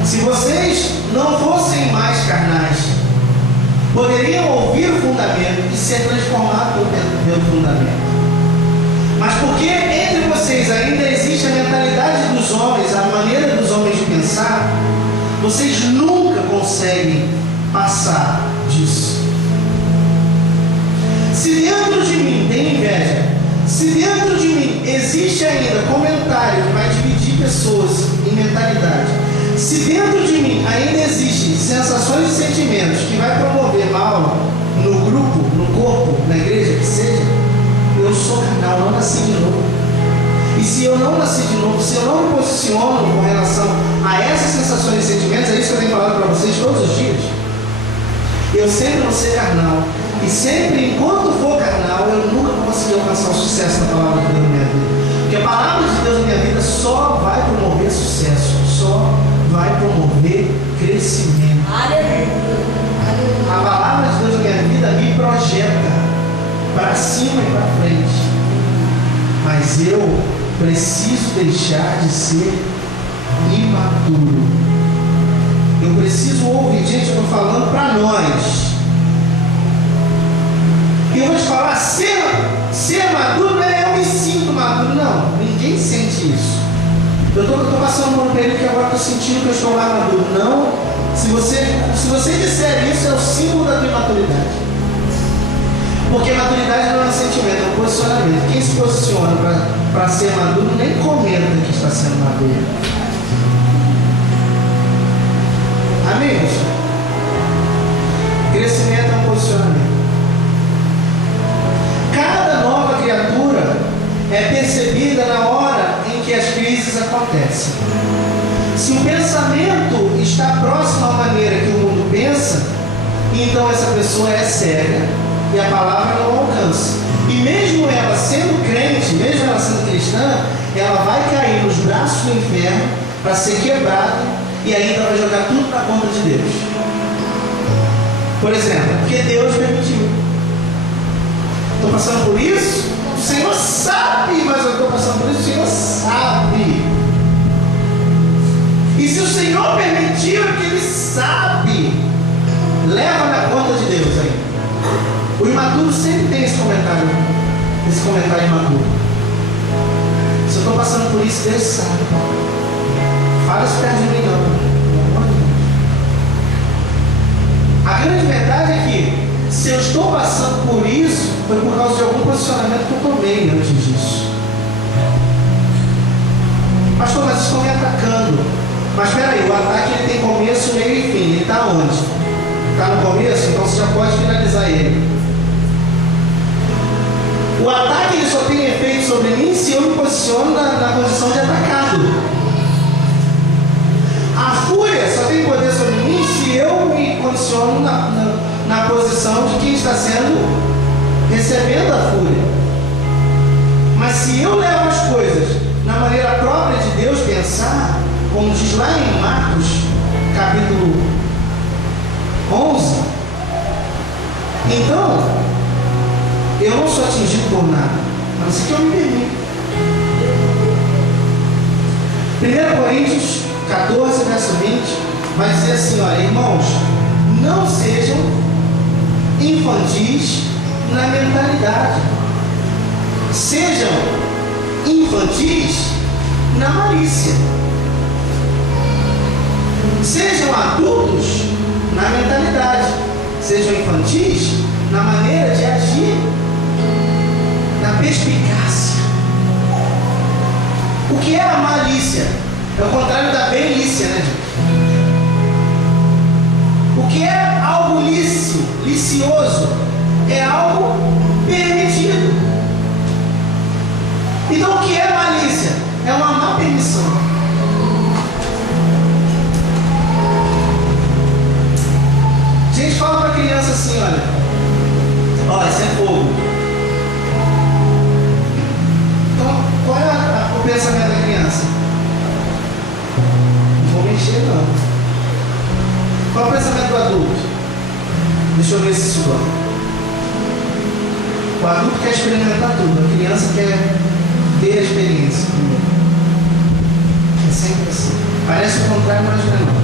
se vocês não fossem mais carnais, poderiam ouvir o fundamento e ser transformados pelo fundamento. Mas porque entre vocês ainda existe a mentalidade dos homens, a maneira dos homens de pensar, vocês nunca conseguem passar disso. Se dentro de mim tem inveja, se dentro de mim existe ainda comentário que vai dividir pessoas em mentalidade, se dentro de mim ainda existem sensações e sentimentos que vai promover mal no grupo, no corpo, na igreja, que seja, eu sou carnal, eu não nasci de novo. E se eu não nasci de novo, se eu não me posiciono com relação a essas sensações e sentimentos, é isso que eu tenho falado para vocês todos os dias, eu sempre vou ser carnal. E sempre, enquanto for carnal, eu nunca vou conseguir alcançar o sucesso da palavra de Deus na minha vida. Porque a palavra de Deus na minha vida só vai promover sucesso, só vai promover crescimento. A palavra de Deus na minha vida me projeta para cima e para frente. Mas eu preciso deixar de ser imaturo. Eu preciso ouvir, gente, eu estou falando para nós. E eu vou te falar, ser maduro não é eu me sinto maduro, não. Ninguém sente isso. Eu estou passando por um período que agora estou sentindo que eu estou mais maduro. Não. Se você disser isso, é o símbolo da tua imaturidade. Porque maturidade não é um sentimento, é um posicionamento. Quem se posiciona para ser maduro nem comenta que está sendo maduro. Amigos? Crescimento é um posicionamento. Cada nova criatura é percebida na hora em que as crises acontecem. Se o pensamento está próximo à maneira que o mundo pensa, então essa pessoa é cega e a palavra não alcança. E mesmo ela sendo crente, mesmo ela sendo cristã, ela vai cair nos braços do inferno para ser quebrada e ainda vai jogar tudo na conta de Deus. Por exemplo, porque Deus permitiu. Estou passando por isso? O Senhor sabe, mas eu estou passando por isso, o Senhor sabe. E se o Senhor permitiu, que Ele sabe, leva na conta de Deus aí. O imaturo sempre tem esse comentário imaturo. Se eu estou passando por isso, Deus sabe. Fala isso perto de mim, não. A grande verdade é que, se eu estou passando por isso, foi por causa de algum posicionamento que eu tomei antes disso. Pastor, mas estão me atacando. Mas espera aí, o ataque ele tem começo, meio e fim. Ele está onde? Está no começo? Então você já pode finalizar ele. O ataque ele só tem efeito sobre mim se eu me posiciono na posição de atacado. A fúria só tem poder sobre mim se eu me condiciono na posição de quem está recebendo a fúria. Mas se eu levo as coisas na maneira própria de Deus pensar, como diz lá em Marcos, capítulo 11, então eu não sou atingido por nada, a não ser que eu me permita. 1 Coríntios 14, verso 20, vai dizer assim: olha, irmãos, não sejam infantis na mentalidade, sejam infantis na malícia, sejam adultos na mentalidade, sejam infantis na maneira de agir, na perspicácia. O que é a malícia? É o contrário da belícia, né, gente? O que é algo lícito, licioso, é algo permitido. Então o que é malícia? É uma má permissão. A gente fala para a criança assim, olha, isso é fogo. Então, qual é o pensamento da criança? Não vou mexer, não. Qual é o pensamento do adulto? Deixa eu ver se isso vai. O adulto quer experimentar tudo, a criança quer ter a experiência. É sempre assim. ao contrário, mas não.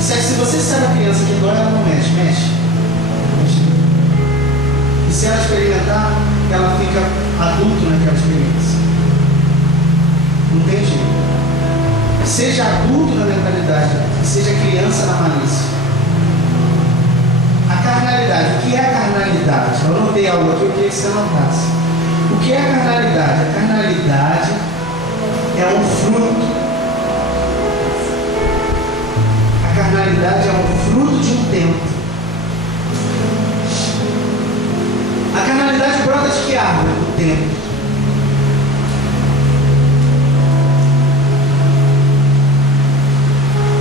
Se você sabe a criança que dói, ela não mexe. Mexe. E se ela experimentar, ela fica adulto naquela experiência. Não tem jeito. Seja adulto na mentalidade e seja criança na malícia. A carnalidade. O que é a carnalidade? Eu anotei algo aqui, eu queria que você anotasse. O que é a carnalidade? A carnalidade é um fruto. A carnalidade é um fruto de um tempo. A carnalidade brota de que árvore? Do tempo.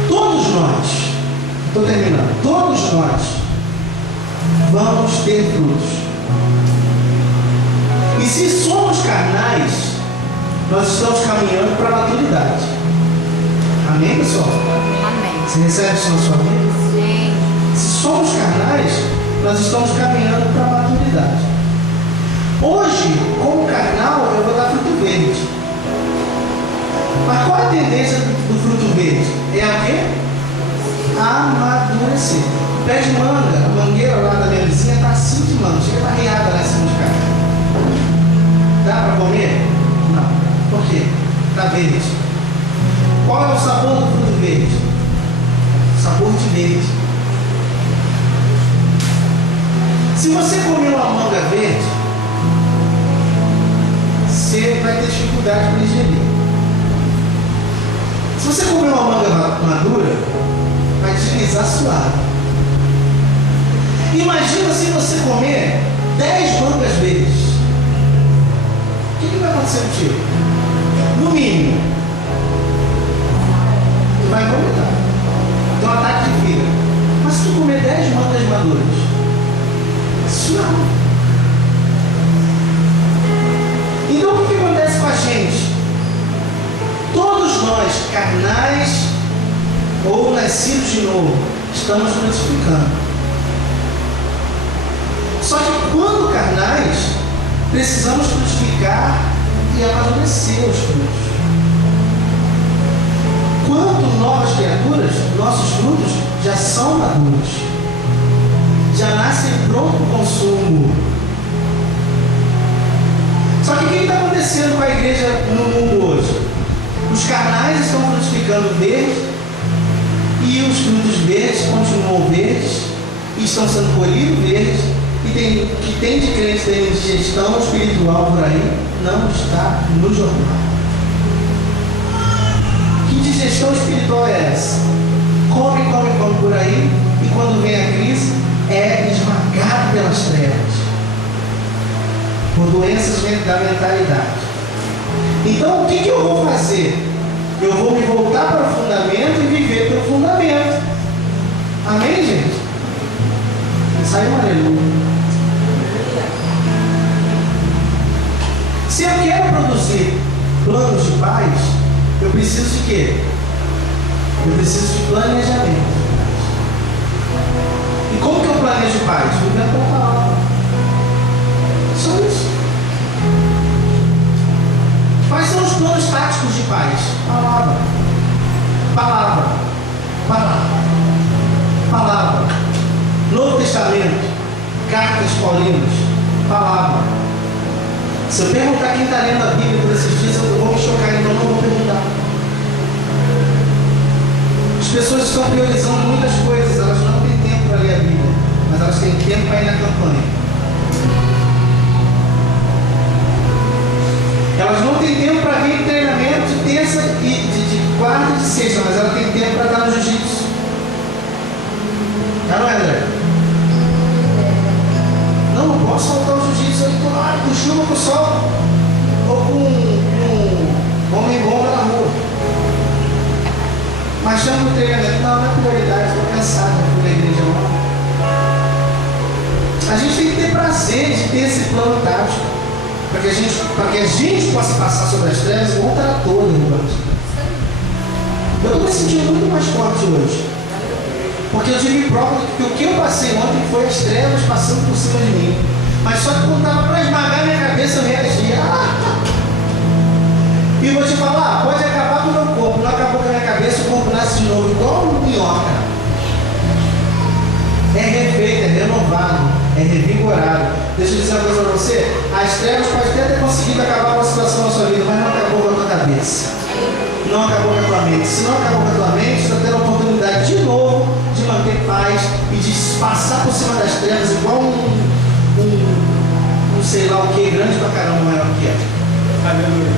Todos nós, estou terminando, todos nós vamos ter frutos. E se somos carnais, nós estamos caminhando para a maturidade. Amém, pessoal? Amém. Você recebe isso na sua vida? Sim. Se somos carnais, nós estamos caminhando para a maturidade. Hoje, como carnal, eu vou dar fruto verde. Mas qual é a tendência do fruto verde? É a quê? Amadurecer. O pé de manga, a mangueira lá da minha vizinha está assim de manga, chega uma riada lá em cima de casa. Dá para comer? Não. Por quê? Está verde. Qual é o sabor do fruto verde? Sabor de verde. Se você comer uma manga verde, você vai ter dificuldade para digerir. Se você comer uma manga madura, vai deslizar suave. Imagina se você comer 10 mangas verdes. O que vai acontecer contigo? No mínimo, tu vai vomitar. Tem um ataque de fígado. Mas se tu comer 10 mangas maduras, suave. Então o que acontece com a gente? Todos nós, carnais ou nascidos de novo, estamos frutificando. Só que quando carnais, precisamos frutificar e amadurecer os frutos. Quanto novas criaturas, nossos frutos já são maduros. Já nascem pronto para o consumo. Só que o que está acontecendo com a igreja no mundo hoje? Os carnais estão frutificando verde e os frutos verdes continuam verdes e estão sendo colhidos verdes e que tem de crente tem digestão espiritual por aí, não está no jornal. Que digestão espiritual é essa? Come por aí e quando vem a crise é esmagado pelas trevas, por doenças da mentalidade. Então o que eu vou fazer? Eu vou me voltar para o fundamento e viver pelo fundamento. Amém, gente? Sai um aleluia. Se eu quero produzir planos de paz, eu preciso de quê? Eu preciso de planejamento. E como que eu planejo paz? Vivendo com a palavra. Só isso. Quais são os planos táticos de paz? Palavra. Palavra. Palavra. Palavra. Novo Testamento. Cartas paulinas. Palavra. Se eu perguntar quem está lendo a Bíblia por esses dias, eu vou me chocar, então não vou perguntar. As pessoas estão priorizando muitas coisas, elas não têm tempo para ler a Bíblia, mas elas têm tempo para ir na campanha. Elas não têm tempo para vir em treinamento de terça e de quarta e de sexta, mas ela tem tempo para estar no jiu-jitsu. Não é, André? Não posso faltar o jiu-jitsu, eu estou lá com chuva, com sol, ou com um homem-bomba na rua. Mas chama o treinamento, não é prioridade, estou cansado de ir na igreja lá. A gente tem que ter prazer de ter esse plano tático, para que a gente possa passar sobre as trevas e voltar toda, irmãos. Eu estou me sentindo muito mais forte hoje. Porque eu tive prova que o que eu passei ontem foi as trevas passando por cima de mim. Mas só que quando estava para esmagar minha cabeça, eu reagia. E vou te falar, pode acabar com o meu corpo, não acabou é revigorado. Deixa eu dizer uma coisa para você: as trevas podem até ter conseguido acabar com a situação da sua vida, mas não acabou com a tua cabeça, não acabou com a tua mente. Se não acabou com a tua mente, você está tendo a oportunidade de novo de manter paz e de passar por cima das trevas igual um sei lá o que, grande pra caramba, maior que é. Aleluia.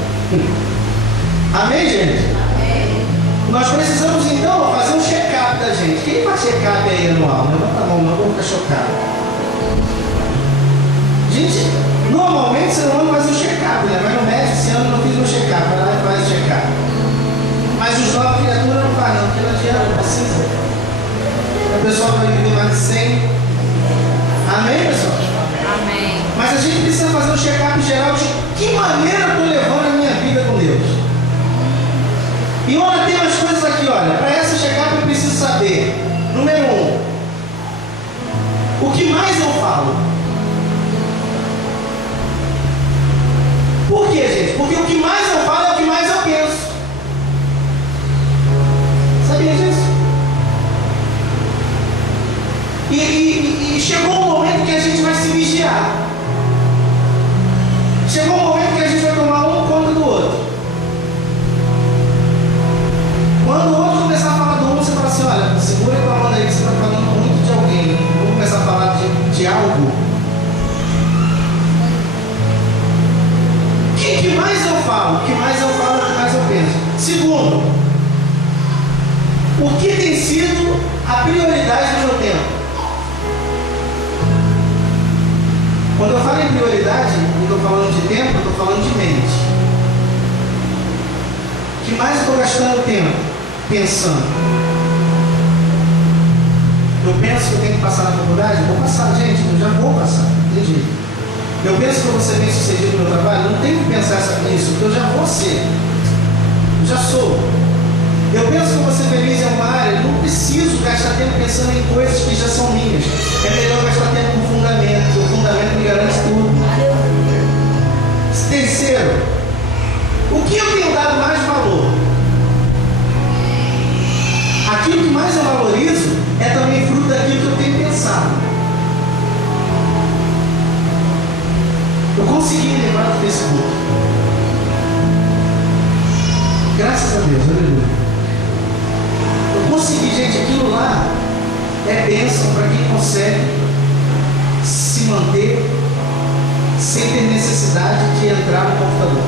Amém, gente? Amém. Nós precisamos então fazer um check-up da gente. Quem faz check-up aí anual? Levanta a mão, não vou ficar chocado. Gente, normalmente você não faz um check-up, né? Vai no médico, esse ano não fiz um check-up, vai lá e faz o check-up. Mas os novos criaturas não fazem, não, porque não adianta, não precisa. A pessoa vai viver mais de 100. Amém, pessoal? Amém. Mas a gente precisa fazer um check-up geral de que maneira eu estou levando a minha vida com Deus. E olha, tem umas coisas aqui, olha. Para essa check-up eu preciso saber. Número 1. O que mais eu falo? Por quê, gente? Porque o que mais eu falo é o que mais eu penso. Sabia disso? E chegou um momento que a gente vai se vigiar. Chegou um momento que a gente vai tomar um conta do outro. Quando o outro começar a falar do um, você fala assim: olha, segura a tua mão aí que você está falando muito de alguém. Vamos começar a falar de algo. O que mais eu falo? O que mais eu falo, o que mais eu penso. Segundo, o que tem sido a prioridade do meu tempo? Quando eu falo em prioridade, não estou falando de tempo, eu estou falando de mente. O que mais eu estou gastando tempo? Pensando. Eu penso que eu tenho que passar na faculdade? Vou passar, gente, eu já vou passar, tem jeito. Eu penso que eu vou ser bem sucedido no meu trabalho? Não tenho que pensar nisso, porque eu já vou ser. Eu já sou. Eu penso que eu vou ser feliz em uma área, não preciso gastar tempo pensando em coisas que já são minhas. É melhor gastar tempo no fundamento, o fundamento me garante tudo. Terceiro, o que eu tenho dado mais valor? Aquilo que mais eu valorizo é também fruto daquilo que eu tenho pensado. Eu consegui me lembrar do Facebook. Graças a Deus, aleluia. Eu consegui, gente, aquilo lá é bênção para quem consegue se manter sem ter necessidade de entrar no computador.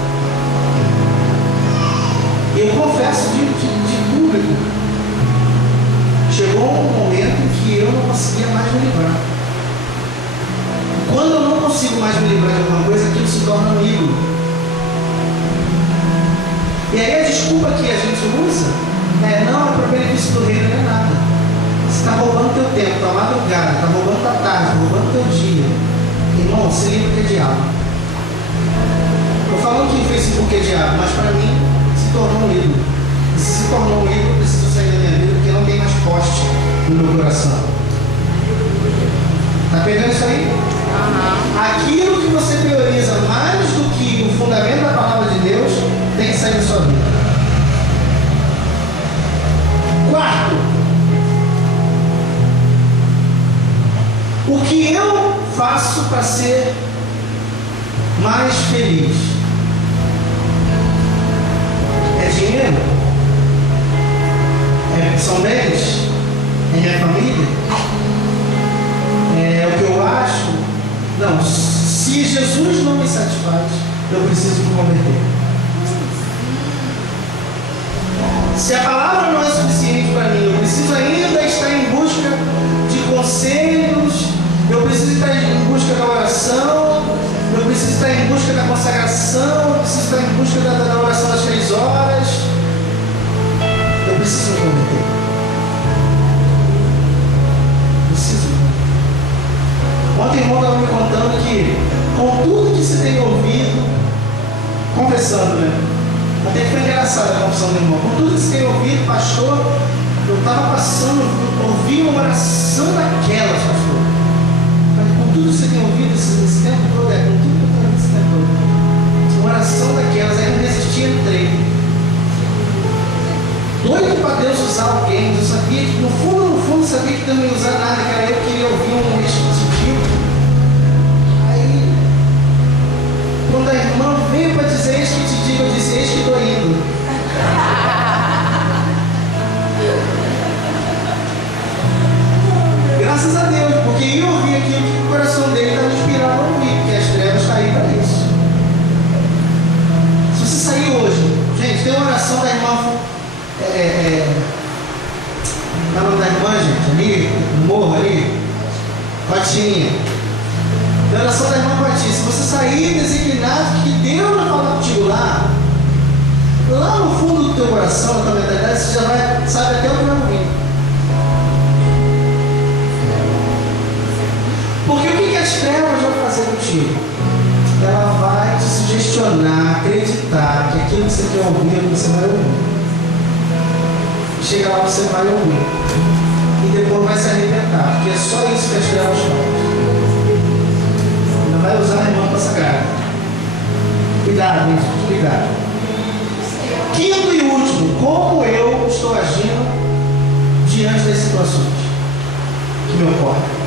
E eu confesso de público, chegou um momento em que eu não conseguia mais me livrar. Quando eu não consigo mais me livrar de alguma coisa, aquilo se torna um ídolo. E aí a desculpa que a gente usa não é para benefício do reino, não é nada. Você está roubando teu tempo, tua madrugada, está roubando tua tarde, está roubando teu dia. Irmão, se livra que é diabo. Estou falando que o Facebook é diabo, mas para mim se tornou um ídolo. E se tornou um ídolo, eu preciso sair da minha vida porque não tem mais poste no meu coração. Está pegando isso aí? Aquilo que você prioriza mais do que o fundamento da palavra de Deus tem que sair da sua vida. Quarto, o que eu faço para ser mais feliz? É dinheiro? São bens? É minha família? É o que eu acho? Não, se Jesus não me satisfaz, eu preciso me converter. Se a palavra não é suficiente para mim, eu preciso ainda estar em busca de conselhos, eu preciso estar em busca da oração, eu preciso estar em busca da consagração, eu preciso estar em busca da oração das 3 horas. Eu preciso me converter. Preciso. Ontem o irmão estava me contando que, com tudo que se tem ouvido, conversando, né? Até que foi engraçada a confissão do irmão. Com tudo que se tem ouvido, pastor, eu estava passando, ouvi uma oração daquelas, pastor. Mas com tudo que você tem ouvido esse tempo todo, com tudo que eu tenho ouvido esse tempo todo, uma oração daquelas, aí eu resisti, entrei. Doido para Deus usar alguém, eu sabia que, no fundo, sabia que não ia usar nada, que era eu que queria ouvir um executivo. irmã veio para dizer: eis que te digo, eu disse: eis que estou indo. Graças a Deus, porque eu ouvi aquilo que o coração dele estava inspirado a ouvir, porque as trevas caíram para isso. Se você sair hoje, gente, tem uma oração da irmã. Qual é o nome da irmã, gente? Ali, no morro ali, Patinha. Tem a oração da irmã Patinha. Se você sair designado que Deus vai falar contigo lá no fundo do teu coração, na tua mentalidade, você já vai, sabe até o que vai ouvir. Porque o que as trevas vão fazer contigo? Ela vai te sugestionar, acreditar que aquilo que você quer ouvir, você vai ouvir. Chega lá, você vai ouvir. E depois vai se arrebentar, porque é só isso que as trevas fazem. Ainda vai usar a irmã consagrada. Cuidado, gente, cuidado. Quinto e último, como eu estou agindo diante das situações que me ocorrem.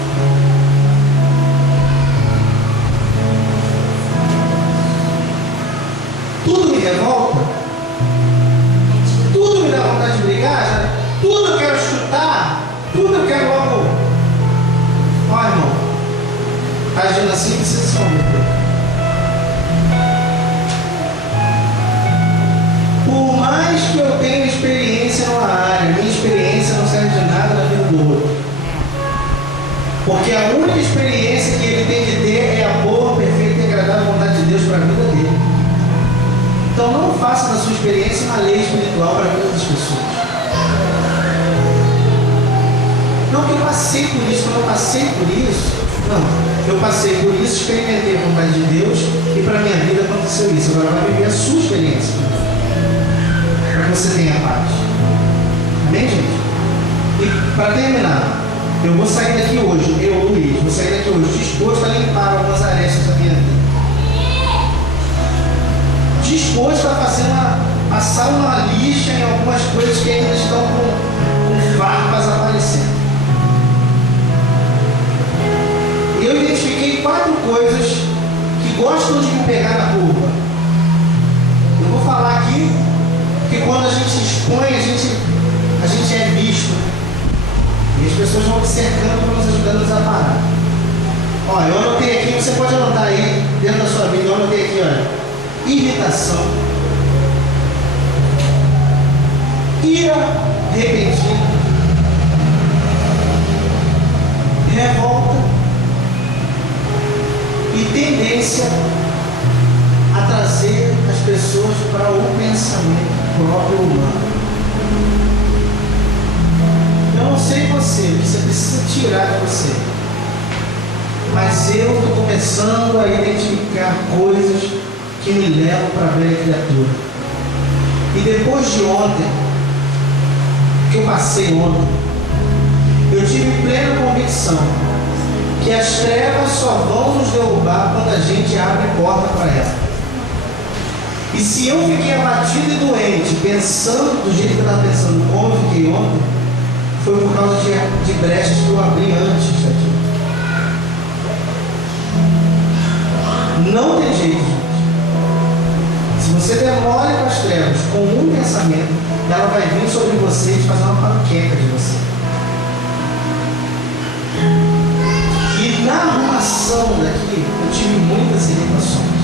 Tudo me revolta, tudo me dá vontade de brigar, tudo eu quero chutar, tudo eu quero logo. Ó, irmão, agindo assim precisa se converter. Por mais que eu tenha experiência numa área, minha experiência não serve de nada na vida do outro. Porque a única experiência que ele tem que ter é a boa, perfeita e agradável vontade de Deus para a vida dele. Então não faça da sua experiência uma lei espiritual para a vida das pessoas. Não que eu passei por isso, quando eu passei por isso, não. Eu passei por isso, experimentei a vontade de Deus e para a minha vida aconteceu isso. Agora vai viver a sua experiência. Para que você tenha paz. Amém, gente? E para terminar, eu vou sair daqui hoje, eu, Luiz, vou sair daqui hoje disposto a limpar algumas arestas da minha vida. Disposto a fazer passar uma lixa em algumas coisas que ainda estão com farpas aparecendo. Eu identifiquei 4 coisas que gostam de me pegar na curva. Eu vou falar aqui que quando a gente se expõe, a gente é visto. E as pessoas vão cercando para nos ajudar a parar. Olha, eu anotei aqui, você pode anotar aí dentro da sua vida, eu anotei aqui, olha. Irritação, ira repentina, revolta e tendência a trazer as pessoas para o pensamento próprio humano. Eu não sei você precisa tirar de você, mas eu estou começando a identificar coisas que me levam para a velha criatura. E depois de ontem, que eu passei ontem, eu tive plena convicção que as trevas só vão nos derrubar quando a gente abre porta para ela. E se eu fiquei abatido e doente, pensando do jeito que eu estava pensando, como eu fiquei ontem, foi por causa de brechas que eu abri antes daqui. Não tem jeito, gente. Se você demora com as trevas, com um pensamento, ela vai vir sobre você e fazer uma panqueca de você. E na arrumação daqui, eu tive muitas irritações,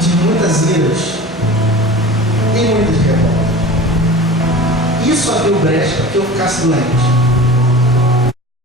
tive muitas iras e muitas revoltas. Isso abriu brecha para que eu ficasse doente.